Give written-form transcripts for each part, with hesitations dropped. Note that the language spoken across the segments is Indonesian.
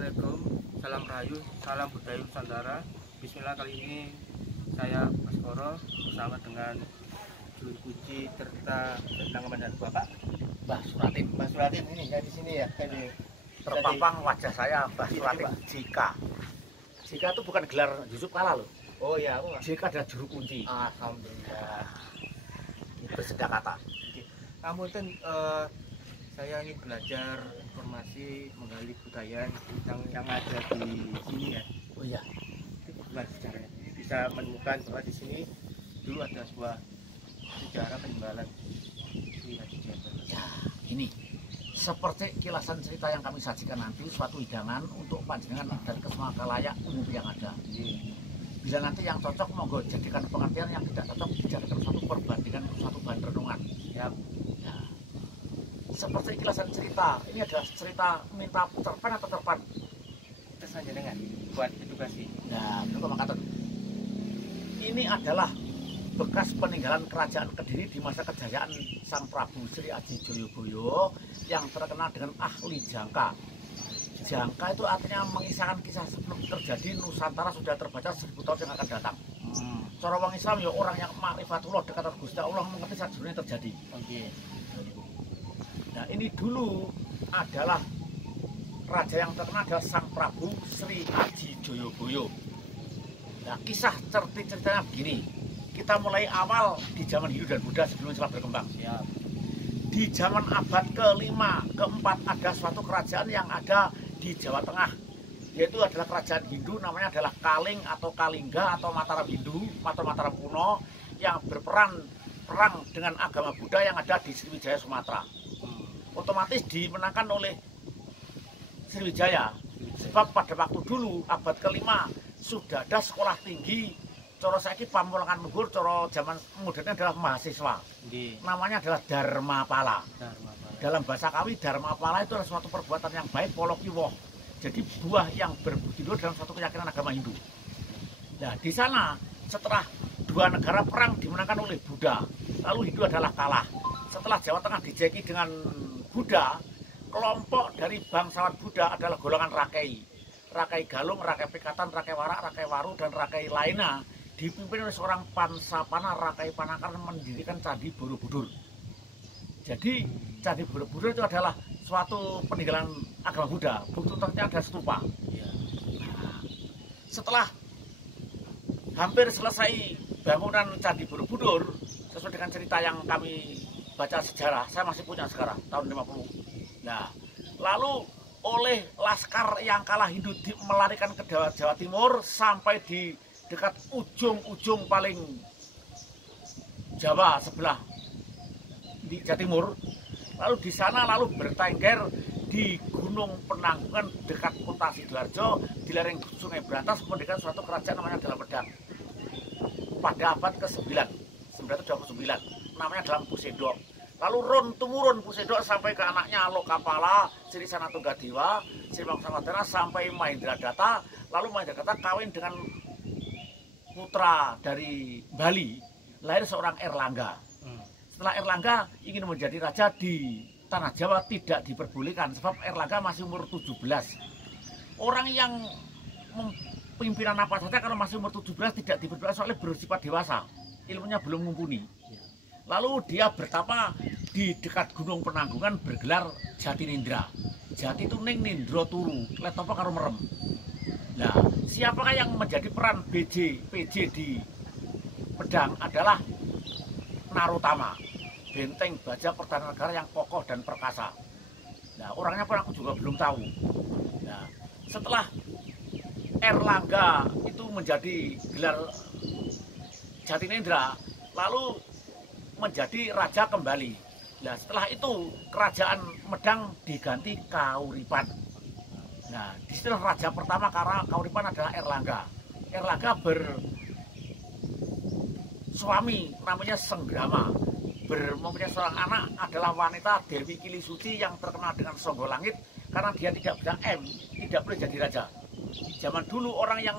Assalamualaikum, salam rahayu, salam budaya Nusantara. Bismillah, kali ini saya Baskoro bersama dengan juru kunci serta tentang komandan Bapak Mbah Suratin. Mbak Suratin ini ya di sini ya. Ini Terpampang wajah saya Mbah Suratin Pak. Jika. Jika itu bukan gelar Yusuf Kala loh. Oh ya, aku Jika adalah juru kunci. Alhamdulillah. Bersedia kata. Kamu saya ingin belajar informasi menggali budaya tentang yang ada di sini ya. Oh iya. Itu bagaimana sejarahnya? Bisa menemukan bahwa di sini dulu ada sebuah sejarah peninggalan di Haji Jabal. Ya, ini seperti kilasan cerita yang kami sajikan nanti, suatu hidangan untuk panjenengan dan kesemua kalayak umum yang ada. Bila nanti yang cocok monggo jadikan pengertian, yang tidak cocok dijadikan suatu perbandingan, suatu bahan renungan. Siap. Ya. Seperti kilasan cerita, ini adalah cerita minta terpan atau terpan. Kita saja dengan buat edukasi. Nah, itu mengatakan ini adalah bekas peninggalan kerajaan Kediri di masa kejayaan Sang Prabu Sri Aji Joyoboyo yang terkenal dengan ahli jangka. Jangka itu artinya mengisahkan kisah sebelum terjadi Nusantara sudah terbaca 1000 tahun yang akan datang. Cara orang Islam ya orang yang ma'rifatullah dekat dengan Gusti Allah mengerti saat sebelumnya terjadi. Oke. Nah, ini dulu adalah raja yang terkenal adalah Sang Prabu Sri Aji Joyoboyo. Nah, kisah ceritanya begini. Kita mulai awal di zaman Hindu dan Buddha sebelum Islam berkembang. Siap. Di zaman abad ke-5, ke-4 ada suatu kerajaan yang ada di Jawa Tengah. Yaitu adalah kerajaan Hindu, namanya adalah Kaling atau Kalingga atau Mataram Hindu, atau Mataram kuno yang berperang dengan agama Buddha yang ada di Sriwijaya, Sumatera. Otomatis dimenangkan oleh Sriwijaya. Sebab pada waktu dulu abad ke-5 sudah ada sekolah tinggi. Coro saiki pamulangan luhur, coro zaman modernnya adalah mahasiswa. Namanya adalah Dharmapala. Dalam bahasa Kawi, Dharmapala itu adalah suatu perbuatan yang baik, polokiwoh. Jadi buah yang berbudi luhur dalam suatu keyakinan agama Hindu. Nah, di sana setelah dua negara perang dimenangkan oleh Buddha, lalu Hindu adalah kalah. Setelah Jawa Tengah dijeki dengan Buddha, kelompok dari bangsawan Buddha adalah golongan Rakai. Rakai Galung, Rakai Pikatan, Rakai Warak, Rakai Waru, dan Rakai lainnya dipimpin oleh seorang Pansapana Rakai Panakar mendirikan Candi Borobudur. Jadi Candi Borobudur itu adalah suatu peninggalan agama Buddha. Bukti ternyata ada stupa. Setelah hampir selesai bangunan Candi Borobudur, sesuai dengan cerita yang kami baca sejarah, saya masih punya sekarang tahun 50. Nah, lalu oleh laskar yang kalah Hindu melarikan ke Jawa Timur sampai di dekat ujung-ujung paling Jawa sebelah di Jawa Timur. Lalu di sana lalu bertengger di Gunung Penanggungan dekat kota Sidoarjo di lereng Sungai Brantas mendirikan suatu kerajaan namanya adalah Medang. Pada abad ke-9, 929, namanya adalah Pusedok. Lalu turun Pusedok sampai ke anaknya Lokapala, Sri Sanatunggadewa, Sri Wangsawadana sampai Mahindradata. Lalu Mahindradata kawin dengan putra dari Bali, lahir seorang Erlangga. Setelah Erlangga ingin menjadi raja di tanah Jawa tidak diperbolehkan sebab Erlangga masih umur 17. Orang yang pimpinan apa saja kalau masih umur 17 tidak diperbolehkan soalnya bersifat dewasa, ilmunya belum mumpuni. Lalu dia bertapa di dekat Gunung Penanggungan bergelar Jati Nindra. Jati itu ning nindra turu, letopo karo merem. Nah, siapakah yang menjadi peran PJ di Medang adalah Narutama, benteng baja pertahanan negara yang kokoh dan perkasa. Nah, orangnya pun aku juga belum tahu. Nah, setelah Erlangga itu menjadi gelar Jatinendra, lalu menjadi raja kembali. Nah, setelah itu kerajaan Medang diganti Kauripan. Nah, disitulah raja pertama karena Kauripan adalah Erlangga. Erlangga bersuami namanya Senggrama. Mempunyai seorang anak adalah wanita Dewi Kilisuci yang terkenal dengan Songgo Langit karena dia tidak bisa tidak boleh jadi raja. Zaman dulu orang yang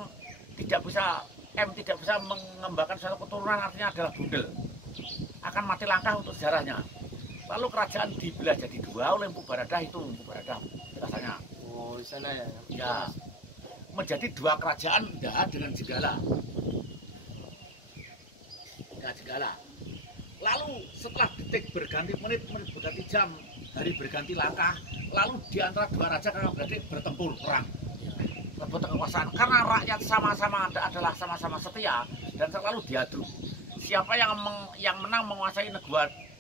tidak bisa tidak bisa mengembangkan suatu keturunan artinya adalah bundel. Akan mati langkah untuk sejarahnya. Lalu kerajaan dibelah jadi dua oleh Empu Baradah itu Empu Baradah rasanya. Oh, di sana ya. Ya, menjadi dua kerajaan Daha dengan Jenggala. Nah, Jenggala. Lalu setelah detik berganti menit, menit berganti jam, hari berganti langkah, lalu di antara dua raja kakak beradik bertempur perang, rebut kekuasaan. Karena rakyat sama-sama adalah sama-sama setia dan selalu diadu. Siapa yang menang menguasai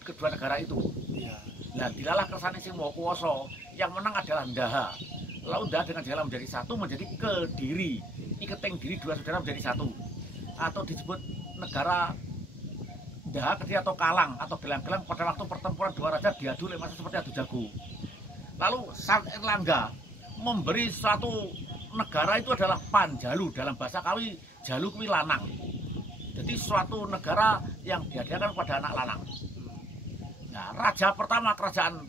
kedua negara itu. Iya. Nah, dilalah kersane sing mau kuwasa, yang menang adalah Daha. Lalu Daha dengan Jenggala menjadi satu, menjadi Kediri. Iketing diri dua saudara menjadi satu. Atau disebut negara Daha, Kediri atau Kalang atau Gelang-gelang. Pada waktu pertempuran dua raja diadu masa seperti adu jago. Lalu Sang Erlangga memberi suatu negara itu adalah Panjalu, dalam bahasa Kawi Jalu kuwi lanang. Jadi suatu negara yang dihadiahkan kepada anak lanang. Nah, raja pertama kerajaan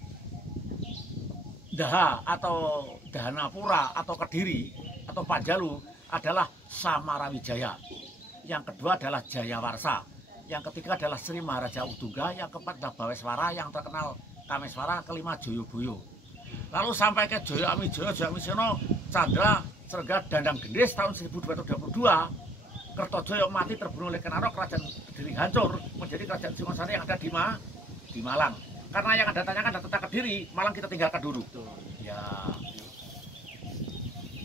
Daha atau Dahanapura atau Kediri atau Panjalu adalah Samarawijaya. Yang kedua adalah Jayawarsa. Yang ketiga adalah Sri Maharaja Udungga. Yang keempat adalah Baweswara, yang terkenal Kameswara. Kelima Joyoboyo. Lalu sampai ke Joyo Amijoyo, Joyo Amisono, Candra, Serga, Dandang Gendis tahun 1222. Kertojoyo mati terbunuh oleh Kenaro, kerajaan Kediri hancur menjadi kerajaan Singosari yang ada di Malang. Karena yang Anda tanyakan adalah tentang Kediri, Malang kita tinggalkan dulu. Ya.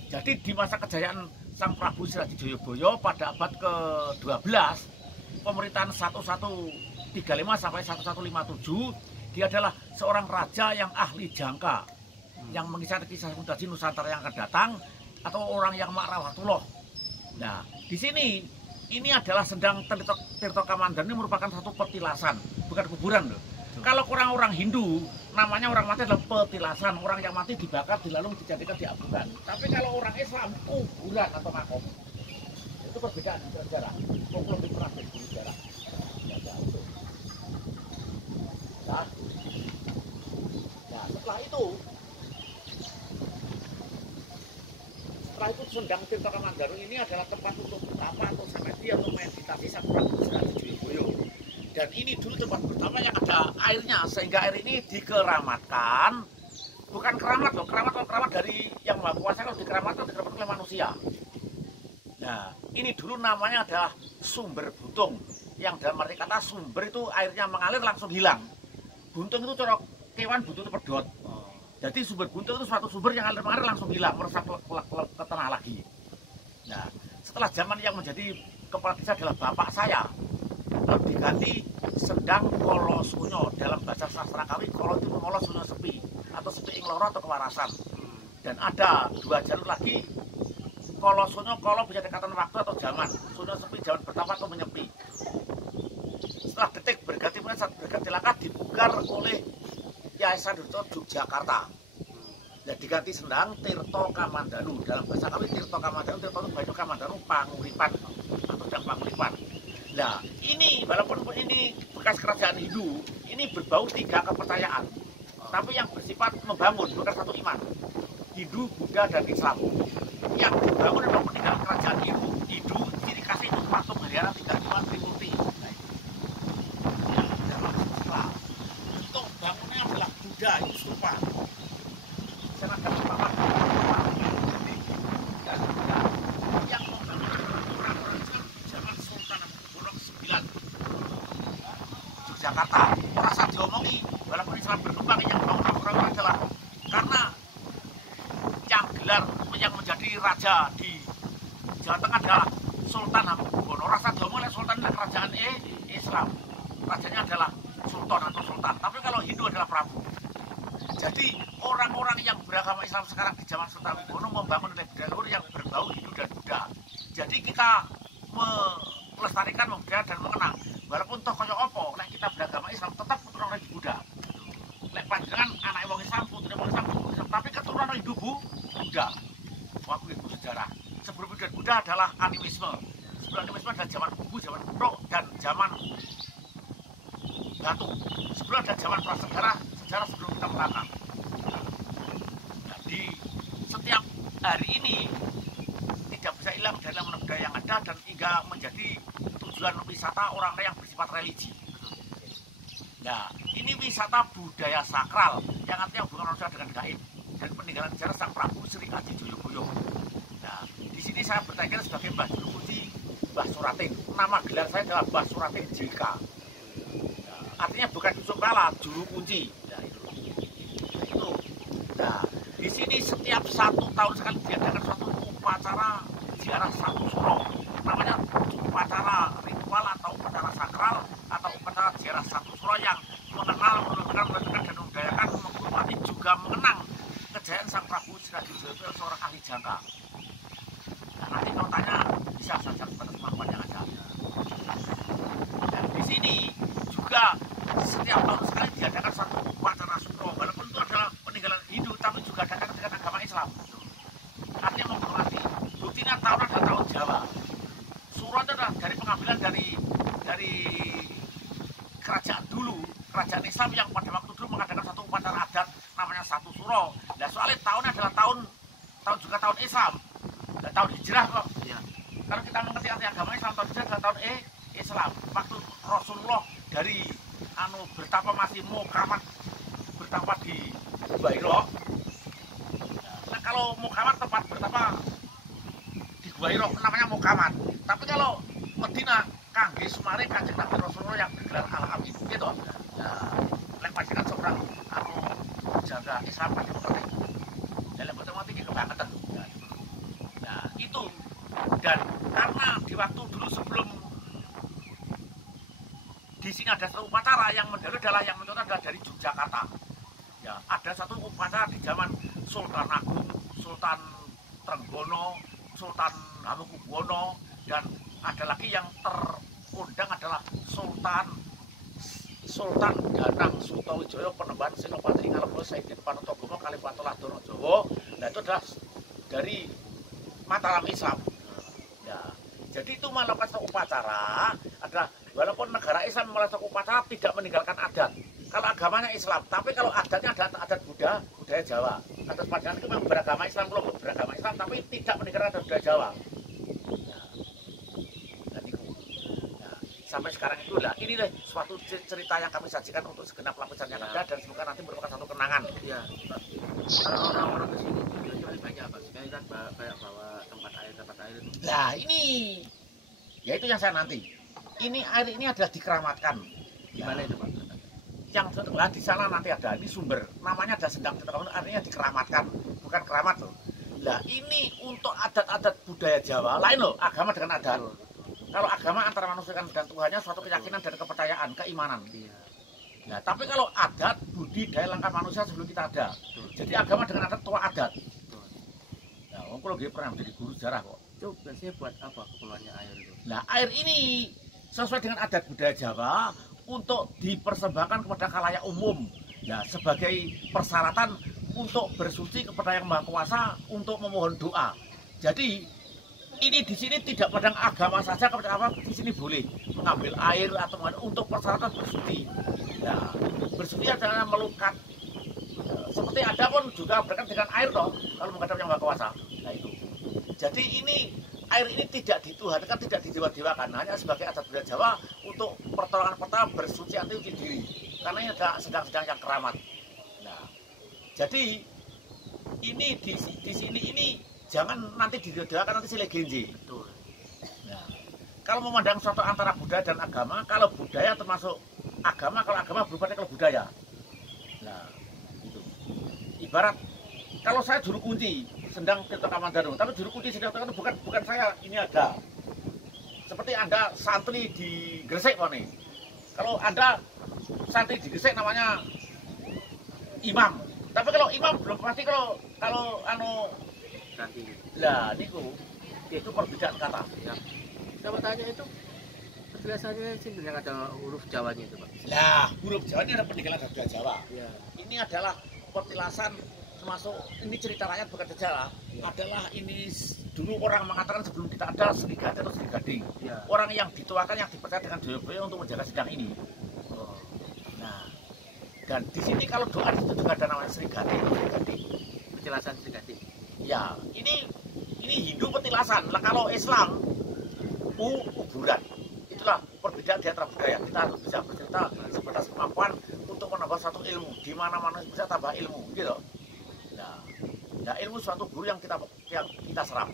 Jadi di masa kejayaan Sang Prabu Siraji Joyoboyo pada abad ke-12, pemerintahan 1135 sampai 1157, dia adalah seorang raja yang ahli jangka, yang mengisah kisah Mudaji Nusantara yang akan datang, atau orang yang makrawatullah. Nah, di sini ini adalah sedang Tirto Kamandanu, ini merupakan satu petilasan, bukan kuburan loh. Kalau orang Hindu, namanya orang mati adalah petilasan, orang yang mati dibakar, dilalung, dijadikan diabukan. Tapi kalau orang Islam, kuburan atau makom. Itu perbedaan di sejarah. Belum pernah di sejarah. Nah, setelah itu Sendang Tirto Kamandanu ini adalah tempat untuk bertapa atau samedi atau meditasi Sang Prabu Siraji Joyoboyo. Dan ini dulu tempat pertama yang ada airnya, sehingga air ini dikeramatkan. Bukan keramat loh, keramat dari yang Maha Kuasa. Kalau dikeramatkan oleh manusia. Nah, ini dulu namanya adalah sumber buntung, yang dalam arti kata sumber itu airnya mengalir langsung hilang. Buntung itu corok kewan, buntung itu pedot. Jadi sumber buntung itu suatu sumber yang mengalir langsung hilang, meresap ke tanah lagi. Nah, setelah zaman yang menjadi kepala desa adalah bapak saya, lalu diganti Sendang Kolosunyo. Dalam bahasa sastra Kawi, Kolo itu mengolo, Sunyo sepi, atau sepi ing loro atau kewarasan. Dan ada dua jalur lagi, Kolosunyo, Kolo bisa dikatakan waktu atau zaman, Sunyo sepi, zaman bertapa atau menyepi. Setelah detik berganti menit, saat berganti langkah dibugar oleh Yayasan Yogyakarta. Dan diganti Sendang Tirto Kamandanu. Dalam bahasa Kawi Tirto Kamandanu, Tirto itu Banyu, Kamandanu Panguripan atau Sedang Panguripan. Nah, ini walaupun ini bekas kerajaan Hindu, ini berbau tiga kepercayaan, tapi yang bersifat membangun, bukan satu iman. Hindu, Buddha, dan Islam. Yang dibangun adalah peninggalan kerajaan Hindu, ciri khasnya itu patung Heliara 35 Trimurti. Untuk bangunnya adalah Buddha, itu stupa. Sana ada stupa. Yang membangun orang-orang Islam di zaman Sultan Hamengkubuwono IX Yogyakarta. Merasa diomongi, walaupun Islam berkembang, yang bangun orang-orang adalah karena yang gelar yang menjadi raja di Jawa Tengah adalah Sultan Hamengkubuwono. Rasa diomongi oleh Sultan adalah kerajaan Islam. Rajanya adalah Sultan atau Sultan. Tapi kalau Hindu adalah Prabu. Jadi orang-orang yang beragama Islam sekarang di zaman Sultan Hamengkubuwono membangun budaya luhur yang berbau Hindu dan Buddha. Jadi kita melestarikan, membudaya dan mengenang. Walaupun toh kaya opo, nek kita beragama Islam tetap keturunan di Buddha. Lek panjenengan anak wong Islam, putune wong Islam, tapi keturunan Hindu Buddha. Waktu itu sejarah. Sebelum itu Buddha adalah animisme. Sebelum animisme adalah zaman kubu, zaman kuno, dan zaman batu. Sebelum ada zaman prasejarah, sejarah sebelum kita menata. Nah, di setiap hari ini tidak bisa hilang dalam budaya yang ada dan hingga menjadi tujuan wisata orang-orang yang bersifat religi. Nah, ini wisata budaya sakral yang artinya hubungan manusia dengan gaib. dan peninggalan sejarah Sang Prabu Sri Aji Joyoboyo. Nah, di sini saya bertengger sebagai Mbah Juru Kunci Mbah Suratin. Nama gelar saya adalah Mbah Suratin JK. Nah, artinya bukan Yusuf Kala, juru kunci. Nah, itu. Nah, di sini setiap 1 tahun sekali diadakan suatu upacara ziarah satu suro. Namanya upacara ritual atau upacara sakral atau upacara ziarah satu suro yang mengenal, menunjukkan dan membudayakan, menghormati juga mengenang kejayaan Sang Prabu Sri Aji Joyoboyo seorang ahli jangka. Nah, nanti kalau tanya bisa saja sebatas kemampuan yang ada. Dan di sini juga setiap tahun sekali diadakan satu upacara suro, walaupun itu adalah peninggalan Hindu, tapi juga adakan dengan agama Islam. Artinya menghormati. Buktinya tahun adalah tahun Jawa. Suro itu adalah dari pengambilan dari kerajaan dulu, kerajaan Islam yang pada waktu dulu mengadakan satu upacara adat namanya satu suro. Nah, soalnya tahunnya adalah tahun juga tahun Islam. Dan tahun hijrah kok. Ya. Kalau kita mengerti arti agama Islam, tahun hijrah adalah tahun Islam. Waktu Rasulullah dari bertapa masih mukamat bertapa di Gubairo. Nah, kalau mukamat tempat bertapa di Gubairo namanya mukamat. Tapi kalau Medina kangge sumare Kanjeng Nabi Rasulullah yang bergelar Al-Amin gitu. Nah, lek panjenengan seorang jaga Islam pada waktu itu. Dalam pertemuan iki kebangetan. Nah, itu. Dan karena di waktu dulu sebelum di sini ada satu upacara yang mendarat adalah dari Yogyakarta. Ya, ada satu upacara di zaman Sultan Agung, Sultan Trenggono, Sultan Hamengkubuwono, dan ada lagi yang terundang adalah Sultan Danang Sutawijaya Penemban Senopati Ngalengka Saidin Panotogomo Kalifatullah Dono Jawa. Nah, itu adalah dari Mataram Islam. Ya, jadi itu melakukan upacara adalah walaupun negara Islam melakukan upacara tidak meninggalkan adat. Kalau agamanya Islam, tapi kalau adatnya ada adat budaya Jawa. Adat panjenengan itu memang beragama Islam, kalau beragama Islam, tapi tidak meninggalkan adat budaya Jawa. Sampai sekarang itu lah, ini deh suatu cerita yang kami sajikan untuk segenap lapisan yang ada dan semoga nanti merupakan satu kenangan. Iya, Pak. Kalau orang-orang kesini tujuannya paling banyak apa? Sebenarnya kan kayak bawa tempat air itu. Nah, ini ya itu yang saya nanti. Ini air ini adalah dikeramatkan. Gimana itu, Pak? Yang setelah di sana nanti ada ini sumber, namanya ada sendang tetekon, artinya dikeramatkan, bukan keramat loh. Lah ini untuk adat-adat budaya Jawa, lain loh, agama dengan adat. Kalau agama antara manusia dan Tuhannya suatu keyakinan dan kepercayaan, keimanan. Iya. Nah, tapi kalau adat, budidaya langkah manusia sebelum kita ada. Jadi agama dengan adat tua adat. Nah, om kalau dia pernah menjadi guru sejarah kok. Itu biasanya buat apa keperluannya air itu? Nah, air ini sesuai dengan adat budaya Jawa untuk dipersembahkan kepada khalayak umum. Ya, sebagai persyaratan untuk bersuci kepada Yang Maha Kuasa untuk memohon doa. Jadi ini di sini tidak pada agama saja, kepada apa di sini boleh mengambil air atau untuk persyaratan bersuci. Nah, bersuci adalah melukat. Seperti ada pun juga berkaitan dengan air toh kalau menghadap Yang Maha Kuasa. Nah itu. Jadi ini air ini tidak dituhankan, tidak didewa-dewakan, hanya sebagai adat budaya Jawa untuk pertolongan pertama bersuci atau cuci diri. Karena ini ada sedang-sedang yang keramat. Nah, jadi ini di sini ini jangan nanti didewakan nanti silih genji. Betul. Nah, kalau memandang suatu antara budaya dan agama, kalau budaya termasuk agama, kalau agama berubahnya kalau budaya. Nah, itu. Ibarat kalau saya juru kunci Sendang Tirta Kamandanu, tapi juru kunci Sendang Tirta itu bukan saya, ini ada. Seperti Anda santri di Gresik Pak nih. Kalau Anda santri di Gresik namanya imam. Tapi kalau imam belum pasti kalau Nanti. lah niku itu perbedaan kata. Ya. Saya mau tanya itu penjelasannya sih yang ada huruf Jawanya itu, Pak. Lah, huruf Jawa ini ada peninggalan budaya Jawa. Iya. Ini adalah petilasan termasuk ini cerita rakyat bukan sejarah. Ya. Adalah Ini dulu orang mengatakan sebelum kita ada Sri Gading atau Sri Gading. Ya. Orang yang dituakan yang dipercaya dengan Joyoboyo untuk menjaga sedang ini. Oh. Nah, dan di sini kalau doa itu juga ada namanya Sri Gading atau Sri Gading. Penjelasan sedikit. Ya, ini Hindu petilasan. Lah kalau Islam kuburan. Itulah perbedaan di antara budaya. Kita harus bisa bercerita sebatas kemampuan untuk menambah satu ilmu. Di mana manusia bisa tambah ilmu, gitu. Nah, Ya, ilmu suatu guru yang kita serap.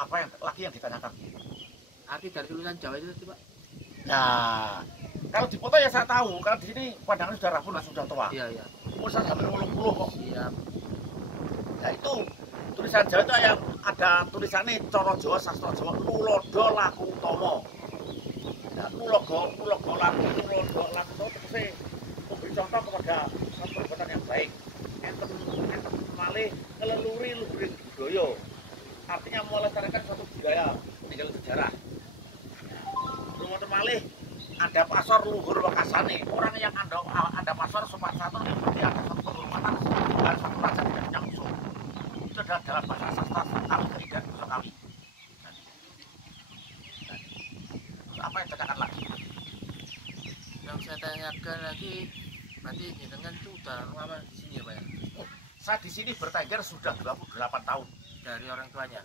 Apa yang lagi yang ditanyakan? Arti dari tulisan Jawa itu Pak? Nah, kalau di foto ya saya tahu, kalau di sini pandangan sudah rapuh dan sudah tua. Iya, iya. Umur saya hampir 80 kok. Siap. Ya itu tulisan Jawa itu yang ada tulisannya Coro Jawa Sastra Jawa Nulodo Laku Utomo. Ya, Nulodo Laku Utomo terusnya memberi contoh kepada satu perbuatan yang baik. Enten malih ngeleluri luhuring budaya. Artinya melestarikan suatu budaya peninggalan sejarah. Rumah malih ada pasar luhur bekasane. Orang yang ada pasar sopan satu berarti ada satu penghormatan dan satu rasa tidak nyangsu. Itu adalah dalam bahasa sastra kami ketiga bahasa kami. Terus apa yang ditanyakan lagi? Yang saya tanyakan lagi, berarti jenengan itu udah lama di sini ya Pak ya? Saya di sini bertengger sudah 28 tahun. Dari orang tuanya?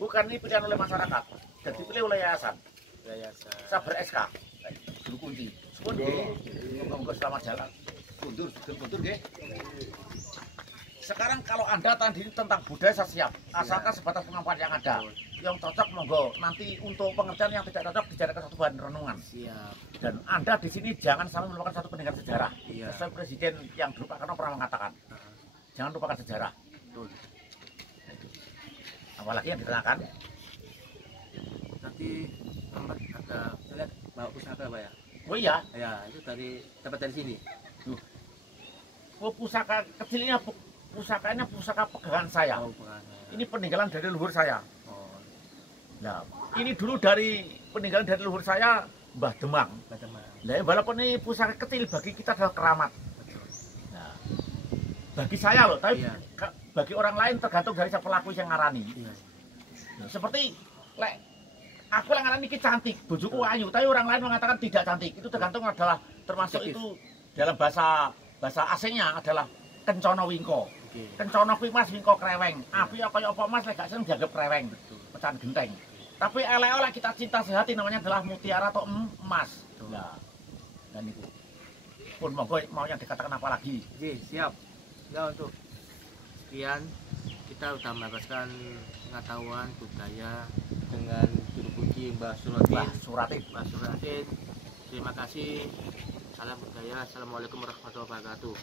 Bukan, ini pilihan oleh masyarakat dan dipilih oleh yayasan. Yayasan. Saya ber-SK. Guru kunci. Sepundi. Monggo selamat jalan. Mundur nggih. Sekarang kalau Anda tadi tentang budaya saya siap. Asalkan sebatas kemampuan yang ada. Yang cocok monggo. Nanti untuk pengertian yang tidak cocok dijadikan satu bahan renungan. Siap. Dan Anda di sini jangan sampai melupakan satu peninggalan sejarah. Iya. Sesuai Presiden yang dulu Pak Karno pernah mengatakan. Jangan lupakan sejarah. Betul. Apalagi yang ditanyakan? Nanti tempat ada, saya lihat bawa pusaka Pak ya? Oh iya. Ya, itu dapat dari sini. Oh, pusaka kecilnya, pusakanya pusaka pegangan saya. Oh, bukan. Ini peninggalan dari leluhur saya. Oh, Nah, ini dulu dari peninggalan dari leluhur saya, Mbah Demang. bagaimana? Nah, walaupun ini pusaka kecil bagi kita adalah keramat. Betul. Nah, bagi saya loh, tapi Iya. bagi orang lain tergantung dari siapa pelaku yang ngarani. Iya. Nah, seperti aku yang ngarani ini cantik, bojoku ayu, tapi orang lain mengatakan tidak cantik. Itu tergantung adalah termasuk Subjektif. itu dalam bahasa asingnya adalah kencono wingko. Oke. Kencono kuwi Mas wingko kreweng. Api kaya apa Mas lek gak seneng dianggap kreweng. Betul. Pecahan genteng. Tapi elek-elek kita cinta sehati namanya adalah mutiara atau emas. Betul. Nah, dan itu. Pun monggo mau yang dikatakan apa lagi? Oke, siap. Ya, untuk sekian kita sudah mendapatkan pengetahuan budaya dengan juru kunci Mbah Mbah Suratin. Suratin. Mbah Suratin. Terima kasih. Salam budaya. Assalamualaikum warahmatullahi wabarakatuh.